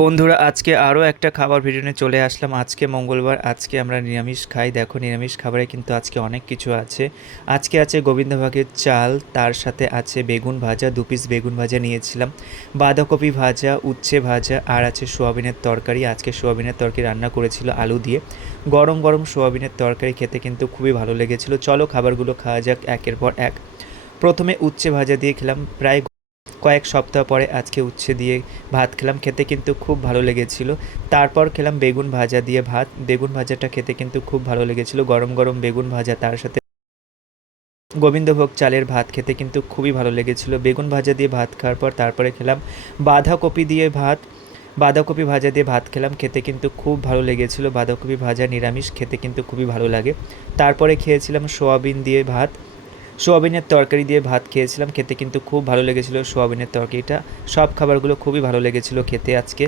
বন্ধুরা আজকে আরও একটা খাবার ভিডিও নিয়ে চলে আসলাম। আজকে মঙ্গলবার, আজকে আমরা নিরামিষ খাই। দেখো নিরামিষ খাবারে কিন্তু আজকে অনেক কিছু আছে। আজকে আছে গোবিন্দভোগের চাল, তার সাথে আছে বেগুন ভাজা, 2 পিস বেগুন ভাজা নিয়েছিলাম, বাঁধাকপি ভাজা, উচ্ছে ভাজা, আর আছে সোয়াবিনের তরকারি। আজকে সোয়াবিনের তরকারি রান্না করেছিল আলু দিয়ে। গরম গরম সোয়াবিনের তরকারি খেতে কিন্তু খুবই ভালো লেগেছিল। চলো খাবারগুলো খাওয়া যাক একের পর এক। প্রথমে উচ্ছে ভাজা দিয়ে খেলাম, প্রায় কয়েক সপ্তাহ পরে আজকে উচ্ছে দিয়ে ভাত খেলাম, খেতে কিন্তু খুব ভালো লেগেছিল। তারপর খেলাম বেগুন ভাজা দিয়ে ভাত। বেগুন ভাজাটা খেতে কিন্তু খুব ভালো লেগেছিল, গরম গরম বেগুন ভাজা, তার সাথে গোবিন্দভোগ চালের ভাত খেতে কিন্তু খুবই ভালো লেগেছিল। বেগুন ভাজা দিয়ে ভাত খাওয়ার পর তারপরে খেলাম বাঁধাকপি দিয়ে ভাত। বাঁধাকপি ভাজা দিয়ে ভাত খেলাম, খেতে কিন্তু খুব ভালো লেগেছিল। বাঁধাকপি ভাজা নিরামিষ, খেতে কিন্তু খুবই ভালো লাগে। তারপরে খেয়েছিলাম সোয়াবিন দিয়ে ভাত। সোয়াবিনের তরকারি দিয়ে ভাত খেয়েছিলাম, খেতে কিন্তু খুব ভালো লেগেছিল সোয়াবিনের তরকারিটা। সব খাবারগুলো খুবই ভালো লেগেছিল খেতে আজকে।